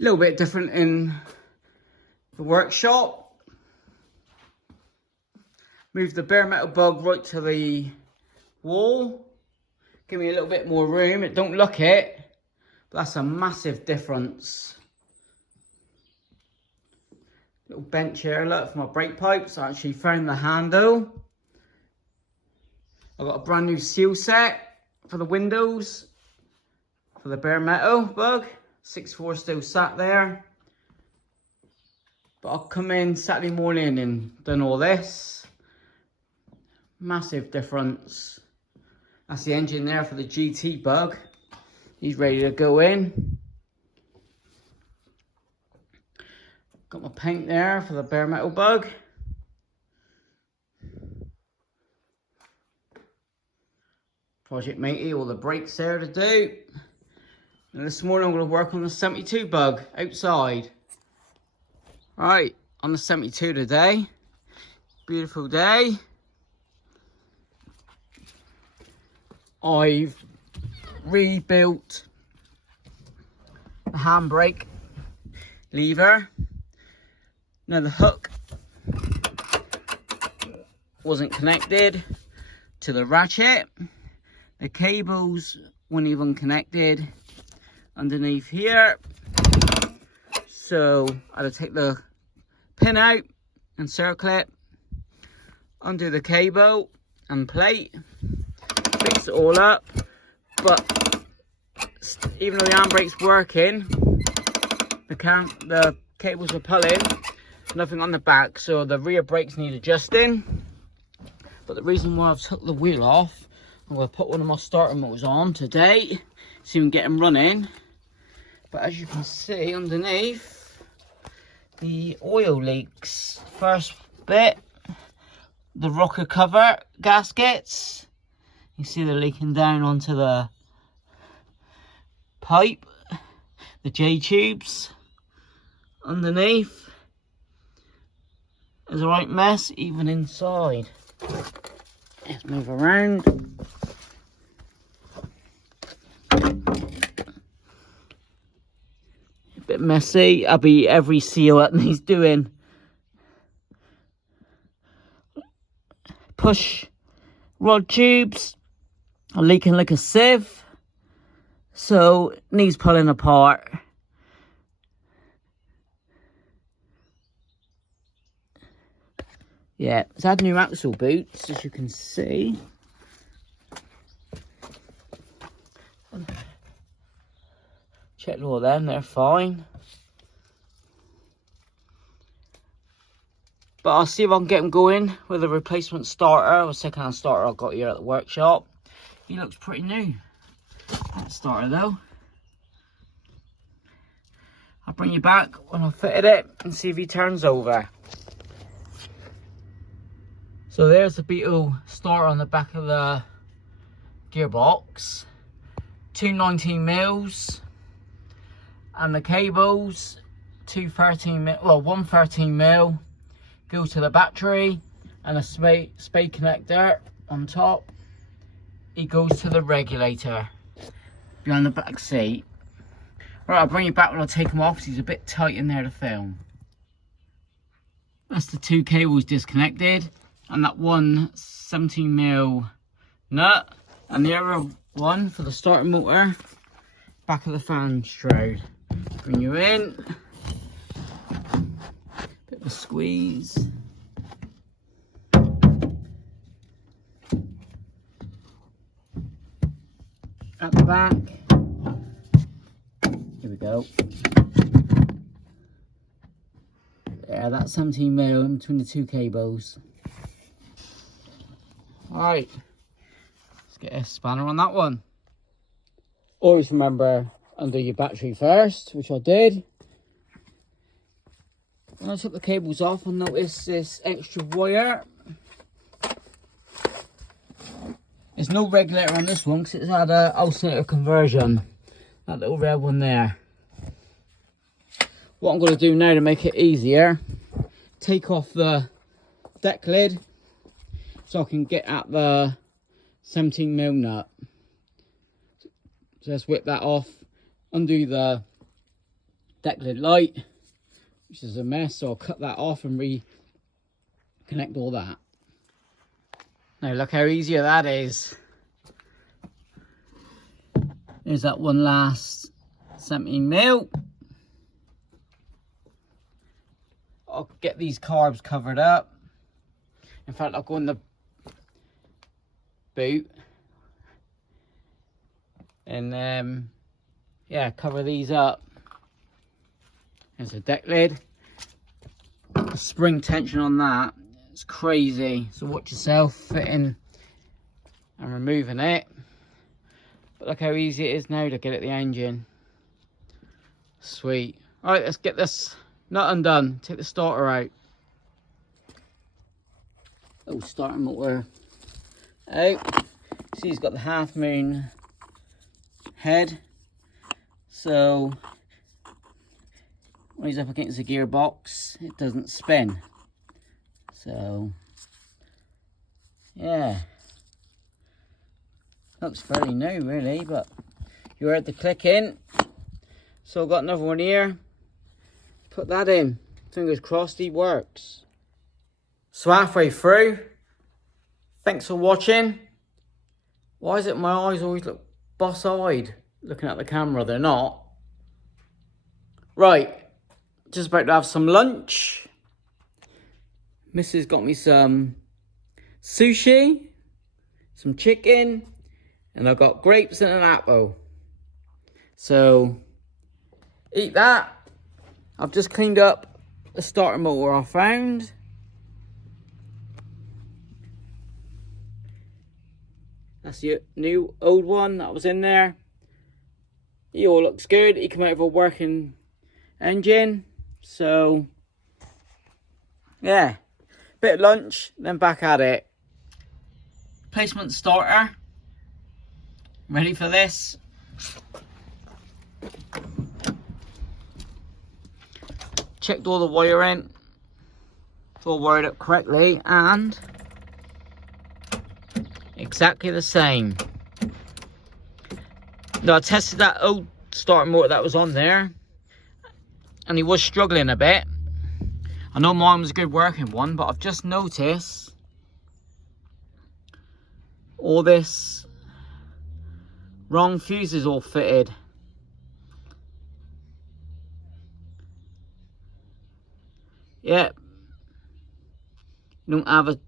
A little bit different in the workshop. Move the bare metal bug right to the wall. Give me a little bit more room. It don't look it, but that's a massive difference. Little bench here, look, for my brake pipes. I actually found the handle. I've got a brand new seal set for the windows for the bare metal bug. 6.4 still sat there. But I'll come in Saturday morning and done all this. Massive difference. That's the engine there for the GT bug. He's ready to go in. Got my paint there for the bare metal bug. Project Matey, all the brakes there to do. And this morning I'm going to work on the 72 bug outside. Right, on the 72 today. Beautiful day. I've rebuilt the handbrake lever. Now the hook wasn't connected to the ratchet. The cables weren't even connected underneath here. So I had to take the pin out and circle it, undo the cable and plate, fix it all up. But even though the handbrake's working, the cables were pulling, nothing on the back, so the rear brakes need adjusting. But the reason why I've took the wheel off, I'm going to put one of my starter motors on today so you can get them running. But as you can see underneath, the oil leaks. First bit, the rocker cover gaskets. You see they're leaking down onto the pipe, the J-tubes underneath. There's a right mess even inside. Let's move around. A bit messy. I'll be every seal that needs doing. Push rod tubes are leaking like a sieve, so it needs pulling apart. Yeah, it's had new axle boots, as you can see. Checked all them, they're fine. But I'll see if I can get them going with a replacement starter, or second-hand starter I got here at the workshop. He looks pretty new, that starter though. I'll bring you back when I've fitted it and see if he turns over. So there's the Beetle starter on the back of the gearbox. Two 19 mils. And the cables, two 13 mil, well, one 13 mil goes to the battery, and a spade connector on top. It goes to the regulator behind the back seat. Right, I'll bring you back when I take them off because he's a bit tight in there to film. That's the two cables disconnected, and that one 17 mil nut, and the other one for the starter motor, back of the fan shroud. Bring you in, bit of a squeeze. At the back, here we go. Yeah, that's 17 mil in between the two cables. Alright, let's get a spanner on that one. Always remember, undo your battery first, which I did. When I took the cables off, I noticed this extra wire. There's no regulator on this one because it's had a alternator conversion. That little red one there. What I'm going to do now to make it easier, take off the deck lid so I can get at the 17 mil nut. So let's whip that off, undo the deck lid light, which is a mess, so I'll cut that off and reconnect all that. Now look how easy that is. There's that one last 17mm. I'll get these carbs covered up. In fact, I'll go in the boot and yeah, cover these up. There's a deck lid. The spring tension on that, it's crazy, so watch yourself fitting and removing it. But look how easy it is now to get at the engine. Sweet. Alright, let's get this nut undone. Take the starter out. Oh, starter motor out. See, he's got the half moon head. So when he's up against the gearbox, it doesn't spin. So yeah, looks fairly new really, but you heard the click in. So I've got another one here. Put that in. Fingers crossed he works. So halfway through. Thanks for watching. Why is it my eyes always look boss-eyed looking at the camera? They're not. Right, just about to have some lunch. Mrs. got me some sushi, some chicken, and I've got grapes and an apple. So, eat that. I've just cleaned up the starter motor I found. That's the new old one that was in there. He all looks good. He came out of a working engine. So, yeah. Bit of lunch, then back at it. Replacement starter. Ready for this? Checked all the wiring. It's all wired up correctly and exactly the same. Now I tested that old starter motor that was on there and he was struggling a bit. I know mine was a good working one, but I've just noticed all this wrong fuses all fitted. Yep. You don't have a,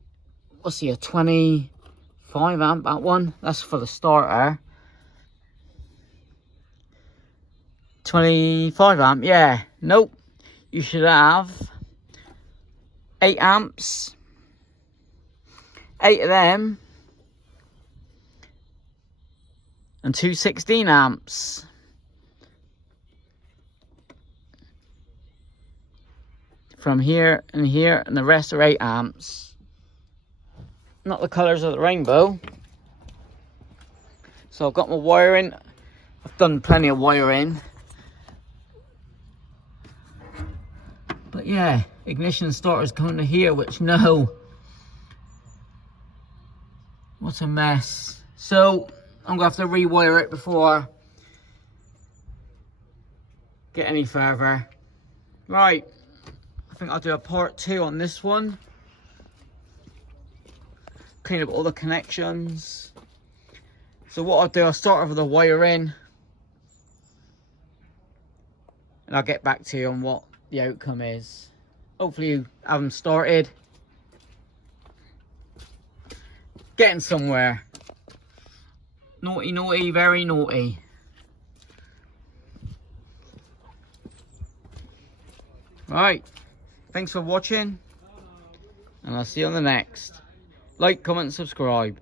what's he, a 25 amp, that one? That's for the starter. 25 amp, yeah. Nope. You should have 8 amps. 8 of them. And 2 16 amps. From here, and the rest are 8 amps. Not the colours of the rainbow. So I've got my wiring. I've done plenty of wiring. But yeah, ignition starter's coming to here, which no. What a mess. So I'm gonna have to rewire it before I get any further. Right. I think I'll do a part 2 on this one. Clean up all the connections. So what I'll do, I'll start with the wiring. And I'll get back to you on what the outcome is. Hopefully you have them started. Getting somewhere. Naughty, naughty, very naughty. Right. Thanks for watching, and I'll see you on the next. Like, comment, subscribe.